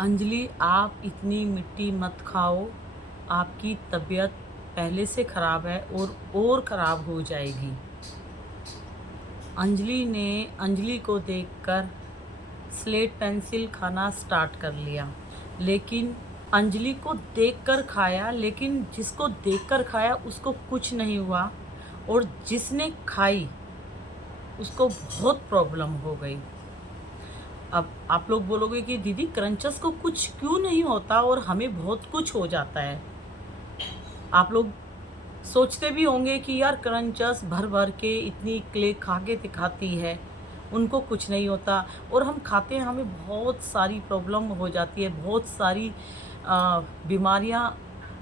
अंजलि, आप इतनी मिट्टी मत खाओ। आपकी तबीयत पहले से ख़राब है और ख़राब हो जाएगी। अंजलि को देखकर स्लेट पेंसिल खाना स्टार्ट कर लिया। लेकिन अंजलि को देखकर खाया, लेकिन जिसको देखकर खाया उसको कुछ नहीं हुआ, और जिसने खाई उसको बहुत प्रॉब्लम हो गई। अब आप लोग बोलोगे कि दीदी क्रंचेस को कुछ क्यों नहीं होता और हमें बहुत कुछ हो जाता है। आप लोग सोचते भी होंगे कि यार क्रंचेस भर भर के इतनी क्ले खा के दिखाती है, उनको कुछ नहीं होता, और हम खाते हैं हमें बहुत सारी प्रॉब्लम हो जाती है, बहुत सारी बीमारियां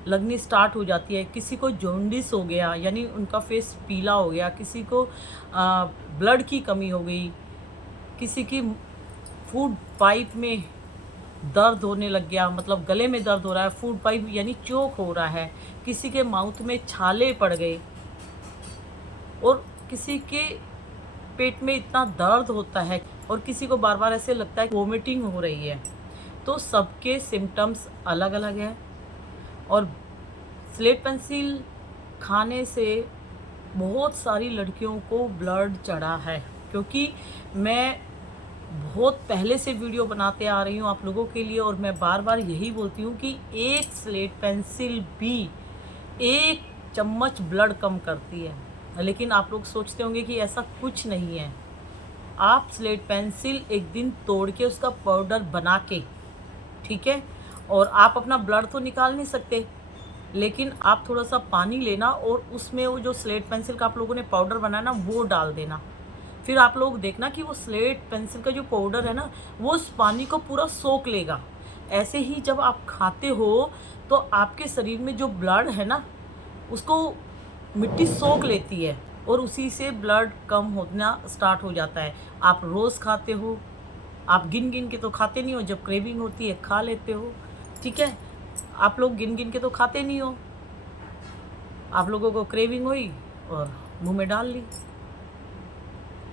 लगनी स्टार्ट हो जाती है। किसी को जॉन्डिस हो गया यानी उनका फेस पीला हो गया, किसी को ब्लड की कमी हो गई, किसी की फूड पाइप में दर्द होने लग गया, मतलब गले में दर्द हो रहा है, फूड पाइप यानी चोक हो रहा है, किसी के माउथ में छाले पड़ गए, और किसी के पेट में इतना दर्द होता है, और किसी को बार बार ऐसे लगता है वोमिटिंग हो रही है। तो सबके सिम्टम्स अलग अलग हैं। और स्लेट पेंसिल खाने से बहुत सारी लड़कियों को ब्लड चढ़ा है, क्योंकि मैं बहुत पहले से वीडियो बनाते आ रही हूँ आप लोगों के लिए, और मैं बार बार यही बोलती हूँ कि एक स्लेट पेंसिल भी 1 चम्मच ब्लड कम करती है। लेकिन आप लोग सोचते होंगे कि ऐसा कुछ नहीं है। आप स्लेट पेंसिल एक दिन तोड़ के उसका पाउडर बना के, ठीक है, और आप अपना ब्लड तो निकाल नहीं सकते, लेकिन आप थोड़ा सा पानी लेना और उसमें वो जो स्लेट पेंसिल का आप लोगों ने पाउडर बनाया ना वो डाल देना। फिर आप लोग देखना कि वो स्लेट पेंसिल का जो पाउडर है ना वो उस पानी को पूरा सोख लेगा। ऐसे ही जब आप खाते हो तो आपके शरीर में जो ब्लड है ना उसको मिट्टी सोख लेती है, और उसी से ब्लड कम होना स्टार्ट हो जाता है। आप रोज़ खाते हो, आप गिन गिन के तो खाते नहीं हो, जब क्रेविंग होती है खा लेते हो, ठीक है। आप लोग गिन गिन के तो खाते नहीं हो, आप लोगों को क्रेविंग हुई और मुंह में डाल ली।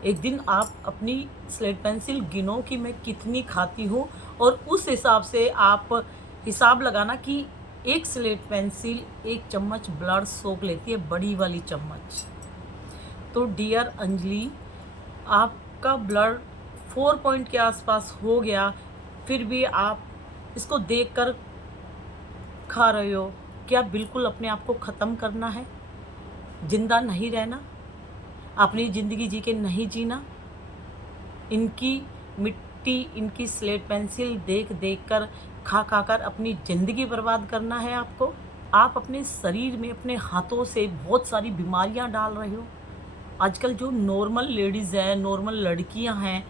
एक दिन आप अपनी स्लेट पेंसिल गिनो कि मैं कितनी खाती हूँ, और उस हिसाब से आप हिसाब लगाना कि एक स्लेट पेंसिल 1 चम्मच ब्लड सोख लेती है, बड़ी वाली चम्मच। तो डियर अंजलि, आपका ब्लड 4 पॉइंट के आसपास हो गया, फिर भी आप इसको देखकर खा रहे हो। क्या बिल्कुल अपने आप को ख़त्म करना है? जिंदा नहीं रहना? अपनी ज़िंदगी जी के नहीं जीना? इनकी मिट्टी, इनकी स्लेट पेंसिल देख देख कर, खा खा कर अपनी ज़िंदगी बर्बाद करना है आपको? आप अपने शरीर में अपने हाथों से बहुत सारी बीमारियां डाल रहे हो। आजकल जो नॉर्मल लेडीज़ हैं, नॉर्मल लड़कियां हैं,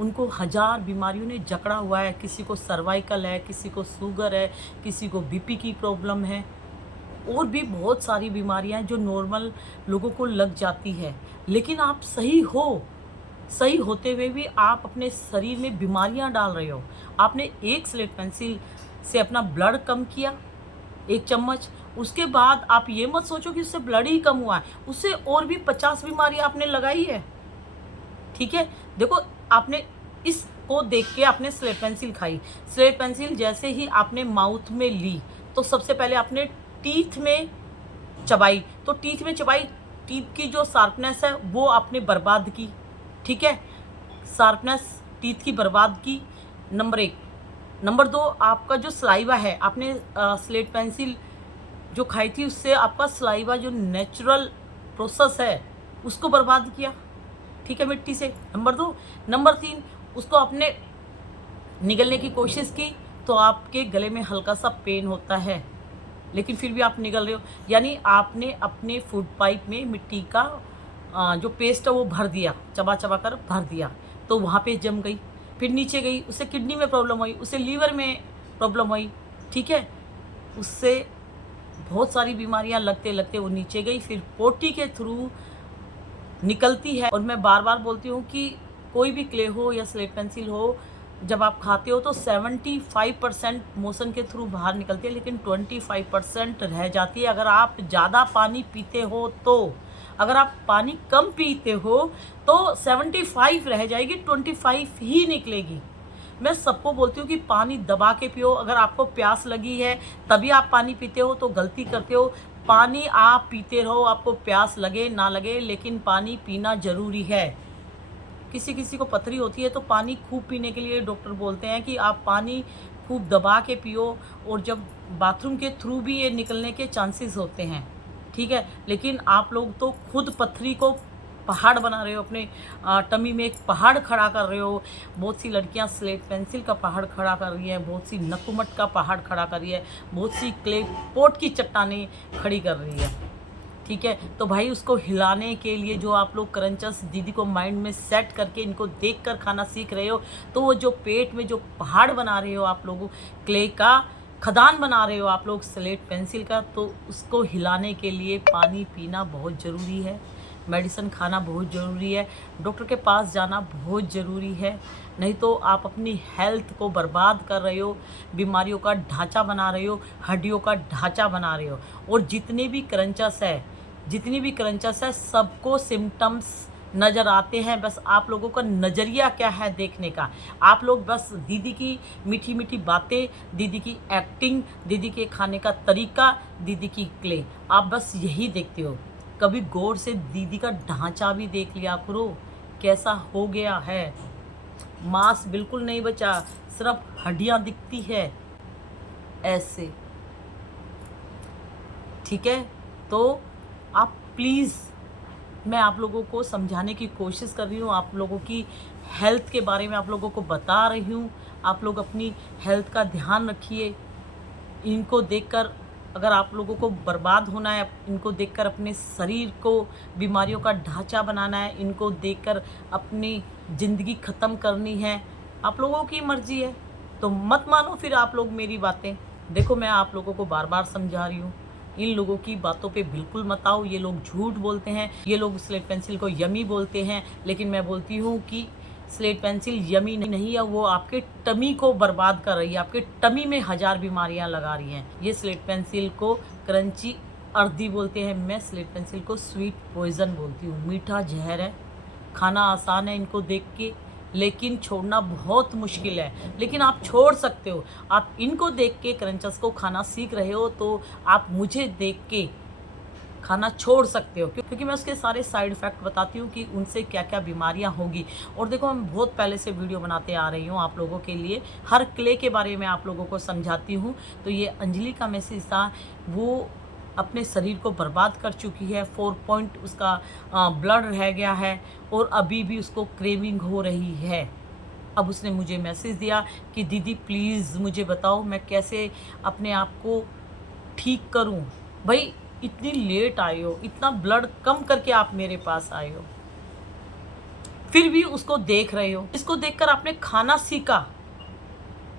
उनको हज़ार बीमारियों ने जकड़ा हुआ है। किसी को सर्वाइकल है, किसी को शुगर है, किसी को बीपी की प्रॉब्लम है, और भी बहुत सारी बीमारियां हैं जो नॉर्मल लोगों को लग जाती है। लेकिन आप सही हो, सही होते हुए भी आप अपने शरीर में बीमारियां डाल रहे हो। आपने एक स्लेट पेंसिल से अपना ब्लड कम किया, 1 चम्मच, उसके बाद आप ये मत सोचो कि उससे ब्लड ही कम हुआ है, उससे और भी 50 बीमारियां आपने लगाई है, ठीक है। देखो, आपने इसको देख के आपने स्लेट पेंसिल खाई। स्लेट पेंसिल जैसे ही आपने माउथ में ली तो सबसे पहले आपने टीथ में चबाई, तो टीथ में चबाई, टीथ की जो शार्पनेस है वो आपने बर्बाद की, ठीक है। शार्पनेस टीथ की बर्बाद की, नंबर 1। नंबर 2, आपका जो सलाइवा है, आपने स्लेट पेंसिल जो खाई थी उससे आपका सलाइवा जो नेचुरल प्रोसेस है उसको बर्बाद किया, ठीक है, मिट्टी से। नंबर 2। नंबर 3, उसको आपने निगलने की कोशिश की तो आपके गले में हल्का सा पेन होता है, लेकिन फिर भी आप निगल रहे हो, यानी आपने अपने फूड पाइप में मिट्टी का जो पेस्ट है वो भर दिया, चबा चबा कर भर दिया, तो वहाँ पे जम गई, फिर नीचे गई, उससे किडनी में प्रॉब्लम हुई, उससे लीवर में प्रॉब्लम हुई, ठीक है। उससे बहुत सारी बीमारियां लगते लगते वो नीचे गई, फिर पोटी के थ्रू निकलती है। और मैं बार बार बोलती हूँ कि कोई भी क्ले हो या स्लेट पेंसिल हो, जब आप खाते हो तो 75% मोशन के थ्रू बाहर निकलती है, लेकिन 25% रह जाती है अगर आप ज़्यादा पानी पीते हो तो। अगर आप पानी कम पीते हो तो 75 रह जाएगी, 25 ही निकलेगी। मैं सबको बोलती हूँ कि पानी दबा के पियो। अगर आपको प्यास लगी है तभी आप पानी पीते हो तो गलती करते हो। पानी आप पीते रहो, आपको प्यास लगे ना लगे, लेकिन पानी पीना ज़रूरी है। किसी किसी को पथरी होती है तो पानी खूब पीने के लिए डॉक्टर बोलते हैं कि आप पानी खूब दबा के पियो, और जब बाथरूम के थ्रू भी ये निकलने के चांसेस होते हैं, ठीक है। लेकिन आप लोग तो खुद पथरी को पहाड़ बना रहे हो, अपने टमी में एक पहाड़ खड़ा कर रहे हो। बहुत सी लड़कियां स्लेट पेंसिल का पहाड़ खड़ा कर रही हैं, बहुत सी नकुमट का पहाड़ खड़ा कर रही है, बहुत सी क्ले पोट की चट्टानें खड़ी कर रही है, ठीक है। तो भाई उसको हिलाने के लिए जो आप लोग क्रंचेस दीदी को माइंड में सेट करके इनको देखकर खाना सीख रहे हो, तो वो जो पेट में जो पहाड़ बना रहे हो आप लोग, क्ले का खदान बना रहे हो आप लोग स्लेट पेंसिल का, तो उसको हिलाने के लिए पानी पीना बहुत ज़रूरी है, मेडिसिन खाना बहुत ज़रूरी है, डॉक्टर के पास जाना बहुत ज़रूरी है। नहीं तो आप अपनी हेल्थ को बर्बाद कर रहे हो, बीमारियों का ढांचा बना रहे हो, हड्डियों का ढांचा बना रहे हो। और जितनी भी क्रंचेस है सबको सिम्टम्स नज़र आते हैं। बस आप लोगों का नज़रिया क्या है देखने का। आप लोग बस दीदी की मीठी मीठी बातें, दीदी की एक्टिंग, दीदी के खाने का तरीका, दीदी की क्ले, आप बस यही देखते हो। कभी गौर से दीदी का ढांचा भी देख लिया करो, कैसा हो गया है। मांस बिल्कुल नहीं बचा, सिर्फ हड्डियां दिखती है ऐसे, ठीक है। तो आप प्लीज़, मैं आप लोगों को समझाने की कोशिश कर रही हूँ, आप लोगों की हेल्थ के बारे में आप लोगों को बता रही हूँ। आप लोग अपनी हेल्थ का ध्यान रखिए। इनको देखकर अगर आप लोगों को बर्बाद होना है, इनको देखकर अपने शरीर को बीमारियों का ढांचा बनाना है, इनको देखकर अपनी ज़िंदगी ख़त्म करनी है, आप लोगों की मर्ज़ी है। तो मत मानो फिर आप लोग मेरी बातें। देखो मैं आप लोगों को बार बार समझा रही हूँ, इन लोगों की बातों पे बिल्कुल मत आओ। ये लोग झूठ बोलते हैं, ये लोग स्लेट पेंसिल को यमी बोलते हैं, लेकिन मैं बोलती हूँ कि स्लेट पेंसिल यमी नहीं है, वो आपके टमी को बर्बाद कर रही है, आपके टमी में 1000 बीमारियां लगा रही हैं। ये स्लेट पेंसिल को क्रंची अर्दी बोलते हैं, मैं स्लेट पेंसिल को स्वीट पॉइजन बोलती हूँ। मीठा जहर है। खाना आसान है इनको देख के, लेकिन छोड़ना बहुत मुश्किल है। लेकिन आप छोड़ सकते हो। आप इनको देख के क्रंचेस को खाना सीख रहे हो, तो आप मुझे देख के खाना छोड़ सकते हो, क्योंकि मैं उसके सारे साइड इफ़ेक्ट बताती हूँ कि उनसे क्या क्या बीमारियाँ होगी। और देखो मैं बहुत पहले से वीडियो बनाते आ रही हूँ आप लोगों के लिए, हर क्ले के बारे में आप लोगों को समझाती हूँ। तो ये अंजलि का मैसेज था, वो अपने शरीर को बर्बाद कर चुकी है, 4 पॉइंट उसका ब्लड रह गया है, और अभी भी उसको क्रेविंग हो रही है। अब उसने मुझे मैसेज दिया कि दीदी प्लीज़ मुझे बताओ मैं कैसे अपने आप को ठीक करूं। भाई इतनी लेट आए हो, इतना ब्लड कम करके आप मेरे पास आए हो, फिर भी उसको देख रहे हो। इसको देखकर आपने खाना सीखा,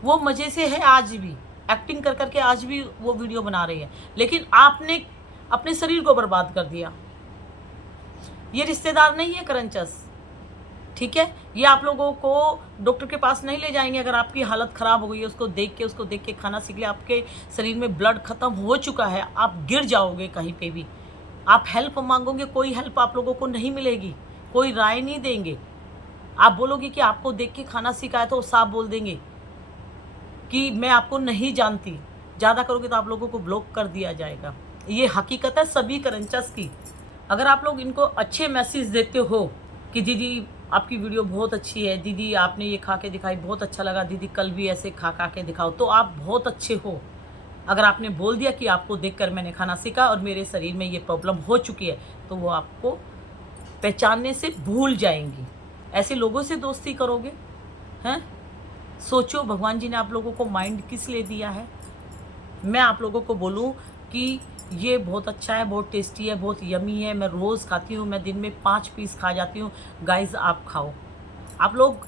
वो मज़े से है, आज भी एक्टिंग कर करके आज भी वो वीडियो बना रही है, लेकिन आपने अपने शरीर को बर्बाद कर दिया। ये रिश्तेदार नहीं है क्रंचेस, ठीक है। ये आप लोगों को डॉक्टर के पास नहीं ले जाएंगे अगर आपकी हालत ख़राब हो गई है। उसको देख के खाना सीख लिया, आपके शरीर में ब्लड ख़त्म हो चुका है, आप गिर जाओगे कहीं पे भी, आप हेल्प मांगोगे, कोई हेल्प आप लोगों को नहीं मिलेगी, कोई राय नहीं देंगे। आप बोलोगे कि आपको देख के खाना सीखा है, तो साफ बोल देंगे कि मैं आपको नहीं जानती। ज़्यादा करोगे तो आप लोगों को ब्लॉक कर दिया जाएगा। ये हकीकत है सभी क्रंचेस की। अगर आप लोग इनको अच्छे मैसेज देते हो कि दीदी आपकी वीडियो बहुत अच्छी है, दीदी आपने ये खा के दिखाई बहुत अच्छा लगा, दीदी कल भी ऐसे खा के दिखाओ, तो आप बहुत अच्छे हो। अगर आपने बोल दिया कि आपको देखकर मैंने खाना सीखा और मेरे शरीर में ये प्रॉब्लम हो चुकी है, तो वो आपको पहचानने से भूल जाएंगी। ऐसे लोगों से दोस्ती करोगे हैं? सोचो भगवान जी ने आप लोगों को माइंड किस लिए दिया है। मैं आप लोगों को बोलूं कि ये बहुत अच्छा है, बहुत टेस्टी है, बहुत यमी है, मैं रोज़ खाती हूँ, मैं दिन में 5 पीस खा जाती हूँ। गाइज़ आप खाओ। आप लोग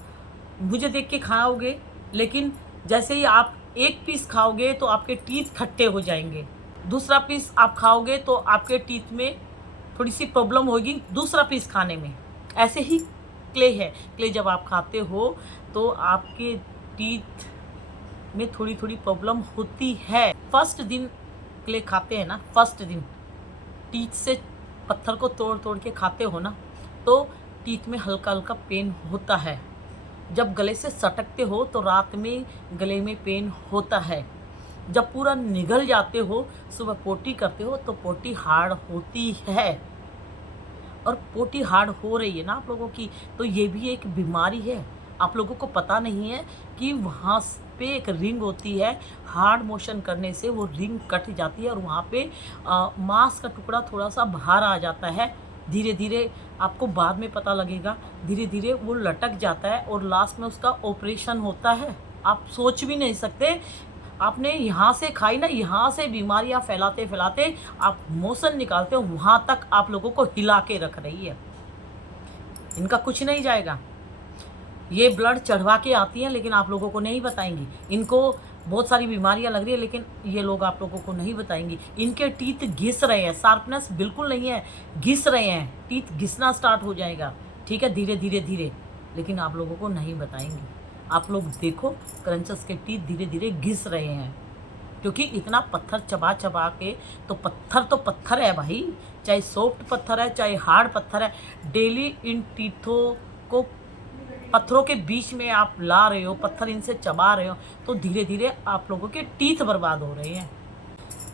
मुझे देख के खाओगे, लेकिन जैसे ही आप 1 पीस खाओगे तो आपके टीथ खट्टे हो जाएंगे, दूसरा पीस आप खाओगे तो आपके टीथ में थोड़ी सी प्रॉब्लम होगी दूसरा पीस खाने में। ऐसे ही क्ले है, क्ले जब आप खाते हो तो आपके टीथ में थोड़ी थोड़ी प्रॉब्लम होती है। फर्स्ट दिन क्ले खाते हैं ना, फर्स्ट दिन टीथ से पत्थर को तोड़ तोड़ के खाते हो ना, तो टीथ में हल्का हल्का पेन होता है, जब गले से सटकते हो तो रात में गले में पेन होता है। जब पूरा निगल जाते हो, सुबह पोटी करते हो तो पोटी हार्ड होती है। और पोटी हार्ड हो रही है ना आप लोगों की, तो ये भी एक बीमारी है। आप लोगों को पता नहीं है कि वहाँ पे एक रिंग होती है, हार्ड मोशन करने से वो रिंग कट जाती है और वहाँ पे मांस का टुकड़ा थोड़ा सा बाहर आ जाता है। धीरे धीरे आपको बाद में पता लगेगा, धीरे धीरे वो लटक जाता है और लास्ट में उसका ऑपरेशन होता है। आप सोच भी नहीं सकते, आपने यहाँ से खाई ना, यहाँ से बीमारियाँ फैलाते फैलाते आप मोशन निकालते हो, वहाँ तक आप लोगों को हिला के रख रही है। इनका कुछ नहीं जाएगा। ये ब्लड चढ़वा के आती हैं लेकिन आप लोगों को नहीं बताएंगी। इनको बहुत सारी बीमारियां लग रही है लेकिन ये लोग आप लोगों को नहीं बताएंगी। इनके टीथ घिस रहे हैं, शार्पनेस बिल्कुल नहीं है, घिस रहे हैं, टीथ घिसना स्टार्ट हो जाएगा, ठीक है, धीरे धीरे धीरे, लेकिन आप लोगों को नहीं बताएंगी। आप लोग देखो, क्रंचेस के टीथ धीरे धीरे घिस रहे हैं क्योंकि इतना पत्थर चबा चबा के, तो पत्थर है भाई, चाहे सॉफ्ट पत्थर है चाहे हार्ड पत्थर है, डेली इन टीथों को पत्थरों के बीच में आप ला रहे हो, पत्थर इनसे चबा रहे हो, तो धीरे धीरे आप लोगों के टीथ बर्बाद हो रहे हैं।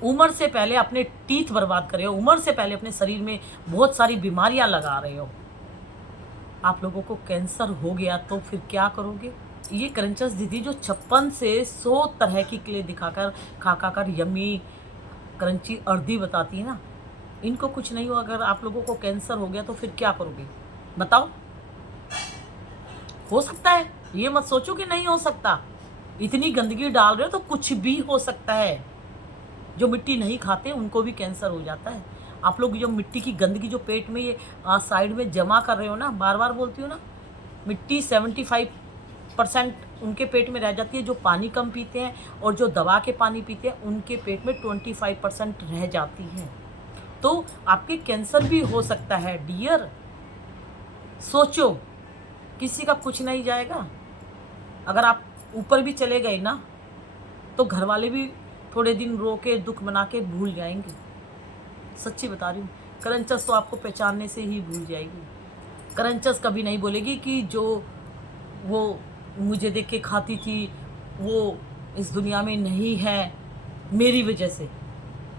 उम्र से पहले अपने टीथ बर्बाद कर रहे हो, उम्र से पहले अपने शरीर में बहुत सारी बीमारियां लगा रहे हो। आप लोगों को कैंसर हो गया तो फिर क्या करोगे? ये क्रंचेस दीदी जो 56 से 100 तरह की क्ले दिखाकर खा कर यम्मी क्रंची अर्धी बताती है ना, इनको कुछ नहीं हो। अगर आप लोगों को कैंसर हो गया तो फिर क्या करोगे बताओ? हो सकता है, ये मत सोचो कि नहीं हो सकता। इतनी गंदगी डाल रहे हो तो कुछ भी हो सकता है। जो मिट्टी नहीं खाते उनको भी कैंसर हो जाता है। आप लोग जो मिट्टी की गंदगी जो पेट में ये साइड में जमा कर रहे हो ना, बार बार बोलती हो ना, मिट्टी 75% उनके पेट में रह जाती है जो पानी कम पीते हैं, और जो दबा के पानी पीते हैं उनके पेट में 25% रह जाती है। तो आपके कैंसर भी हो सकता है डियर। सोचो, किसी का कुछ नहीं जाएगा। अगर आप ऊपर भी चले गए ना तो घर वाले भी थोड़े दिन रो के दुख मना के भूल जाएंगे। सच्ची बता रही हूँ, क्रंचेस तो आपको पहचानने से ही भूल जाएगी। क्रंचेस कभी नहीं बोलेगी कि जो वो मुझे देख के खाती थी वो इस दुनिया में नहीं है मेरी वजह से,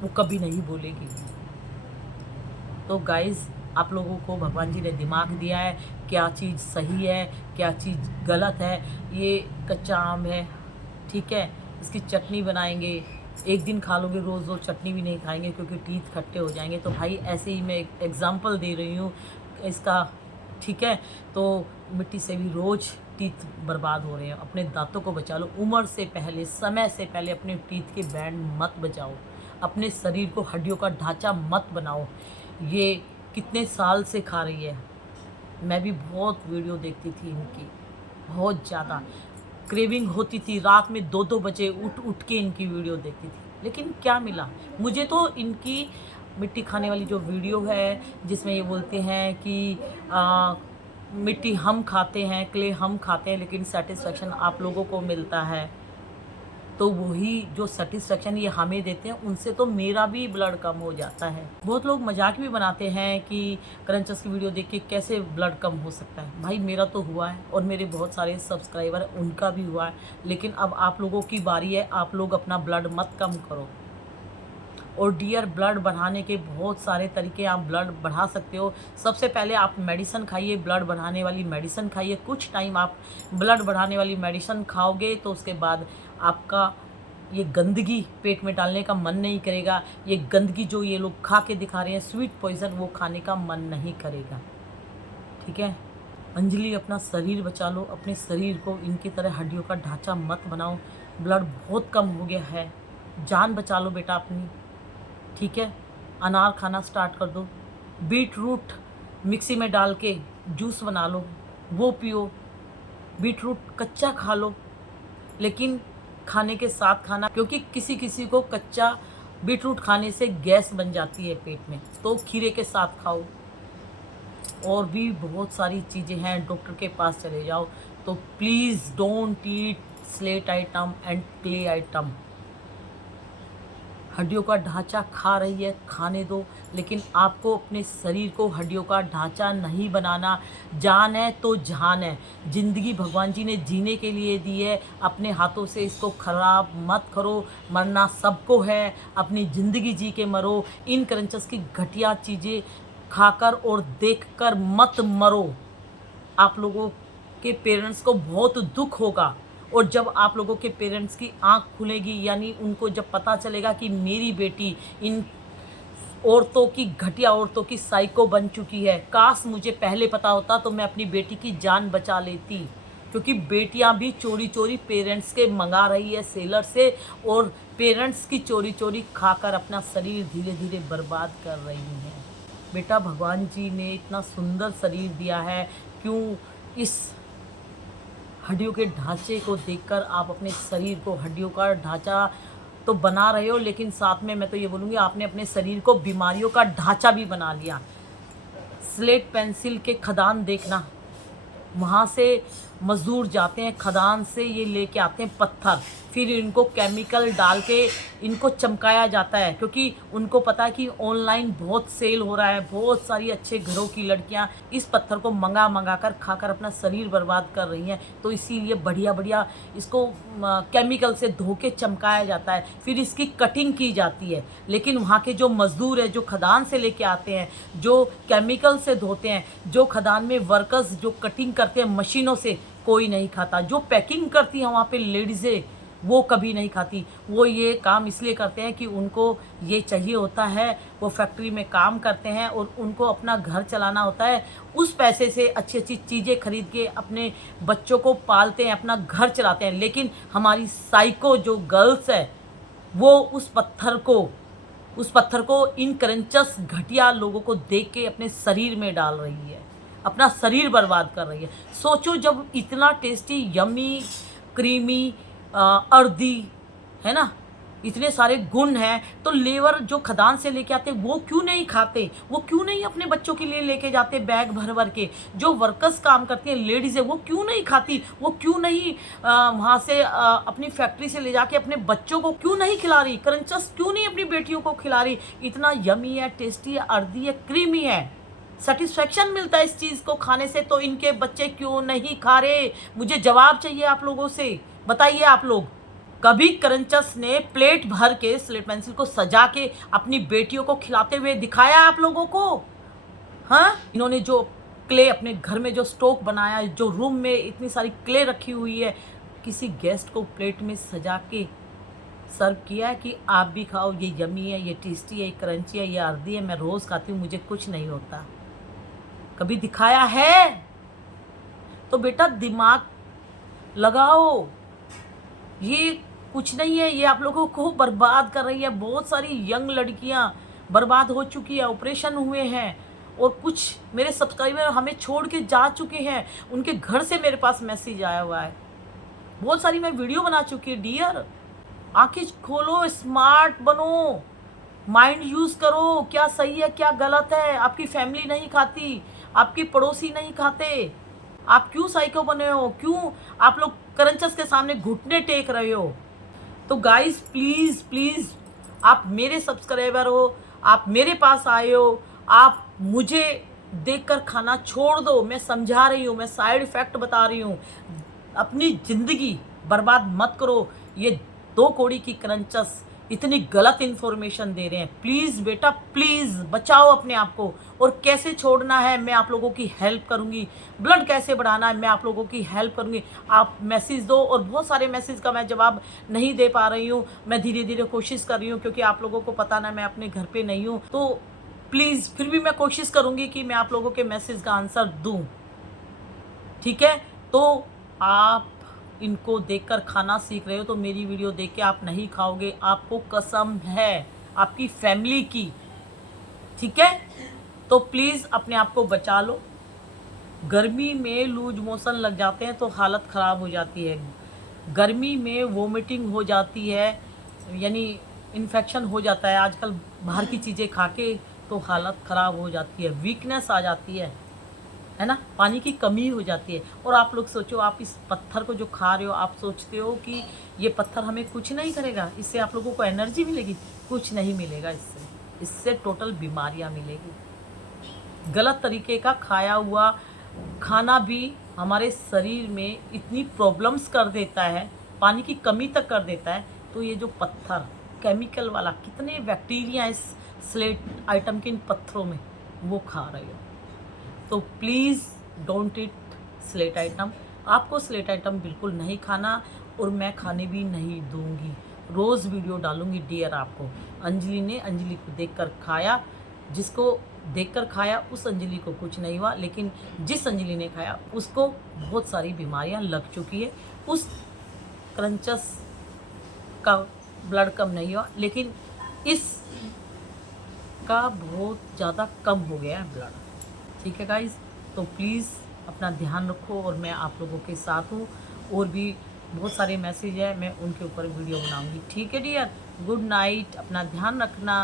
वो कभी नहीं बोलेगी। तो गाइस, आप लोगों को भगवान जी ने दिमाग दिया है, क्या चीज़ सही है क्या चीज़ गलत है। ये कच्चा आम है, ठीक है, इसकी चटनी बनाएंगे, एक दिन खा लोगे, रोज़ रोज़ चटनी भी नहीं खाएंगे क्योंकि टीथ खट्टे हो जाएंगे। तो भाई ऐसे ही मैं एक एग्जांपल दे रही हूँ इसका, ठीक है। तो मिट्टी से भी रोज़ टीथ बर्बाद हो रहे हैं। अपने दांतों को बचा लो, उम्र से पहले, समय से पहले अपने टीथ के बैंड मत बचाओ, अपने शरीर को हड्डियों का ढांचा मत बनाओ। ये कितने साल से खा रही है, मैं भी बहुत वीडियो देखती थी इनकी, बहुत ज़्यादा क्रेविंग होती थी, रात में 2-2 बजे उठ उठ के इनकी वीडियो देखती थी। लेकिन क्या मिला मुझे? तो इनकी मिट्टी खाने वाली जो वीडियो है जिसमें ये बोलते हैं कि मिट्टी हम खाते हैं, क्ले हम खाते हैं, लेकिन सेटिस्फेक्शन आप लोगों को मिलता है, तो वही जो सेटिस्फेक्शन ये हमें देते हैं उनसे तो मेरा भी ब्लड कम हो जाता है। बहुत लोग मजाक भी बनाते हैं कि क्रंचेस की वीडियो देख के कैसे ब्लड कम हो सकता है। भाई मेरा तो हुआ है और मेरे बहुत सारे सब्सक्राइबर हैं उनका भी हुआ है, लेकिन अब आप लोगों की बारी है, आप लोग अपना ब्लड मत कम करो। और डियर, ब्लड बढ़ाने के बहुत सारे तरीके, आप ब्लड बढ़ा सकते हो। सबसे पहले आप मेडिसिन खाइए, ब्लड बढ़ाने वाली मेडिसिन खाइए। कुछ टाइम आप ब्लड बढ़ाने वाली मेडिसिन खाओगे तो उसके बाद आपका ये गंदगी पेट में डालने का मन नहीं करेगा। ये गंदगी जो ये लोग खा के दिखा रहे हैं, स्वीट पॉइजन, वो खाने का मन नहीं करेगा, ठीक है। अंजलि, अपना शरीर बचा लो, अपने शरीर को इनकी तरह हड्डियों का ढांचा मत बनाओ। ब्लड बहुत कम हो गया है, जान बचा लो बेटा अपनी, ठीक है। अनार खाना स्टार्ट कर दो, बीट रूट मिक्सी में डाल के जूस बना लो, वो पियो। बीट रूट कच्चा खा लो, लेकिन खाने के साथ खाना, क्योंकि किसी किसी को कच्चा बीट रूट खाने से गैस बन जाती है पेट में, तो खीरे के साथ खाओ। और भी बहुत सारी चीज़ें हैं, डॉक्टर के पास चले जाओ। तो please don't eat slate item and clay item. हड्डियों का ढांचा खा रही है, खाने दो, लेकिन आपको अपने शरीर को हड्डियों का ढांचा नहीं बनाना। जान है तो जहान है। ज़िंदगी भगवान जी ने जीने के लिए दी है, अपने हाथों से इसको खराब मत करो। मरना सबको है, अपनी ज़िंदगी जी के मरो। इन क्रंचेस की घटिया चीज़ें खाकर और देखकर मत मरो। आप लोगों के पेरेंट्स को बहुत दुख होगा, और जब आप लोगों के पेरेंट्स की आंख खुलेगी, यानी उनको जब पता चलेगा कि मेरी बेटी इन औरतों की, घटिया औरतों की साइको बन चुकी है। काश मुझे पहले पता होता तो मैं अपनी बेटी की जान बचा लेती, क्योंकि बेटियां भी चोरी चोरी पेरेंट्स के मंगा रही है सेलर से, और पेरेंट्स की चोरी चोरी खाकर अपना शरीर धीरे धीरे बर्बाद कर रही हैं। बेटा, भगवान जी ने इतना सुंदर शरीर दिया है, क्यों इस हड्डियों के ढांचे को देखकर आप अपने शरीर को, हड्डियों का ढांचा तो बना रहे हो, लेकिन साथ में मैं तो ये बोलूँगी आपने अपने शरीर को बीमारियों का ढांचा भी बना लिया। स्लेट पेंसिल के खदान देखना, वहाँ से मज़दूर जाते हैं, खदान से ये लेके आते हैं पत्थर, फिर इनको केमिकल डाल के इनको चमकाया जाता है, क्योंकि उनको पता है कि ऑनलाइन बहुत सेल हो रहा है। बहुत सारी अच्छे घरों की लड़कियां इस पत्थर को मंगा मंगा कर खाकर अपना शरीर बर्बाद कर रही हैं, तो इसीलिए बढ़िया बढ़िया इसको केमिकल से धो के चमकाया जाता है, फिर इसकी कटिंग की जाती है। लेकिन वहाँ के जो मज़दूर है, जो खदान से लेके आते हैं, जो केमिकल से धोते हैं, जो खदान में वर्कर्स जो कटिंग करते हैं मशीनों से, कोई नहीं खाता। जो पैकिंग करती हैं वहाँ पे लेडीज़ें, वो कभी नहीं खाती। वो ये काम इसलिए करते हैं कि उनको ये चाहिए होता है, वो फैक्ट्री में काम करते हैं और उनको अपना घर चलाना होता है। उस पैसे से अच्छी अच्छी चीज़ें खरीद के अपने बच्चों को पालते हैं, अपना घर चलाते हैं। लेकिन हमारी साइको जो गर्ल्स है, वो उस पत्थर को इन क्रंचस घटिया लोगों को देख के अपने शरीर में डाल रही है, अपना शरीर बर्बाद कर रही है। सोचो, जब इतना टेस्टी, यम्मी, क्रीमी, अर्दी है ना, इतने सारे गुण हैं, तो लेबर जो खदान से लेके आते वो क्यों नहीं खाते? वो क्यों नहीं अपने बच्चों के लिए लेके जाते बैग भर भर के? जो वर्कर्स काम करती हैं लेडीज़ है, वो क्यों नहीं खाती? वो क्यों नहीं वहाँ से अपनी फैक्ट्री से ले जाके अपने बच्चों को क्यों नहीं खिला रही? क्रंचेस क्यों नहीं अपनी बेटियों को खिला रही? इतना यमी है, टेस्टी है, अर्दी है, क्रीमी है, सेटिस्फेक्शन मिलता है इस चीज़ को खाने से, तो इनके बच्चे क्यों नहीं खा रहे? मुझे जवाब चाहिए आप लोगों से। बताइए आप लोग, कभी क्रंचेस ने प्लेट भर के स्लेट पेंसिल को सजा के अपनी बेटियों को खिलाते हुए दिखाया आप लोगों को? हाँ, इन्होंने जो क्ले अपने घर में जो स्टॉक बनाया, जो रूम में इतनी सारी क्ले रखी हुई है, किसी गेस्ट को प्लेट में सजा के सर्व किया है कि आप भी खाओ, ये यमी है, ये टेस्टी है, ये क्रंची है, ये अर्दी है, मैं रोज़ खाती हूँ, मुझे कुछ नहीं होता? कभी दिखाया है? तो बेटा दिमाग लगाओ, ये कुछ नहीं है, ये आप लोगों को बर्बाद कर रही है। बहुत सारी यंग लड़कियां बर्बाद हो चुकी है, ऑपरेशन हुए हैं, और कुछ मेरे सब्सक्राइबर हमें छोड़ के जा चुके हैं। उनके घर से मेरे पास मैसेज आया हुआ है, बहुत सारी मैं वीडियो बना चुकी है। डियर, आंखें खोलो, स्मार्ट बनो, माइंड यूज़ करो, क्या सही है क्या गलत है। आपकी फैमिली नहीं खाती, आपकी पड़ोसी नहीं खाते, आप क्यों साइको बने हो? क्यों आप लोग क्रंचेस के सामने घुटने टेक रहे हो? तो गाइस, प्लीज़ प्लीज़, आप मेरे सब्सक्राइबर हो, आप मेरे पास आए हो, आप मुझे देखकर खाना छोड़ दो। मैं समझा रही हूँ, मैं साइड इफ़ेक्ट बता रही हूँ। अपनी ज़िंदगी बर्बाद मत करो। ये 2 कौड़ी की क्रंचेस इतनी गलत इन्फॉर्मेशन दे रहे हैं। प्लीज़ बेटा, प्लीज़ बचाओ अपने आप को। और कैसे छोड़ना है मैं आप लोगों की हेल्प करूंगी, ब्लड कैसे बढ़ाना है मैं आप लोगों की हेल्प करूंगी। आप मैसेज दो, और बहुत सारे मैसेज का मैं जवाब नहीं दे पा रही हूँ, मैं धीरे धीरे कोशिश कर रही हूँ, क्योंकि आप लोगों को पता ना मैं अपने घर पे नहीं हूँ। तो प्लीज़ फिर भी मैं कोशिश करूँगी कि मैं आप लोगों के मैसेज का आंसर दूँ, ठीक है? तो आप इनको देखकर खाना सीख रहे हो, तो मेरी वीडियो देख के आप नहीं खाओगे, आपको कसम है आपकी फैमिली की, ठीक है? तो प्लीज़ अपने आप को बचा लो। गर्मी में लूज मोशन लग जाते हैं तो हालत ख़राब हो जाती है, गर्मी में वोमिटिंग हो जाती है, यानी इन्फेक्शन हो जाता है आजकल बाहर की चीज़ें खा के, तो हालत ख़राब हो जाती है, वीकनेस आ जाती है। है ना, पानी की कमी हो जाती है। और आप लोग सोचो, आप इस पत्थर को जो खा रहे हो, आप सोचते हो कि ये पत्थर हमें कुछ नहीं करेगा, इससे आप लोगों को एनर्जी मिलेगी, कुछ नहीं मिलेगा इससे टोटल बीमारियां मिलेगी। गलत तरीके का खाया हुआ खाना भी हमारे शरीर में इतनी प्रॉब्लम्स कर देता है, पानी की कमी तक कर देता है। तो ये जो पत्थर केमिकल वाला, कितने बैक्टीरिया इस स्लेट आइटम के इन पत्थरों में, वो खा रहे हो। तो please don't eat slate item. आपको स्लेट आइटम बिल्कुल नहीं खाना, और मैं खाने भी नहीं दूंगी। रोज़ वीडियो डालूंगी डियर आपको। अंजलि को देखकर खाया, जिसको देखकर खाया उस अंजलि को कुछ नहीं हुआ, लेकिन जिस अंजलि ने खाया उसको बहुत सारी बीमारियां लग चुकी है। उस क्रंचस का ब्लड कम नहीं हुआ, लेकिन इस का बहुत ज़्यादा कम हो गया है ब्लड। ठीक है गाइज़, तो प्लीज़ अपना ध्यान रखो, और मैं आप लोगों के साथ हूँ। और भी बहुत सारे मैसेज है, मैं उनके ऊपर वीडियो बनाऊंगी। ठीक है डियर, गुड नाइट, अपना ध्यान रखना।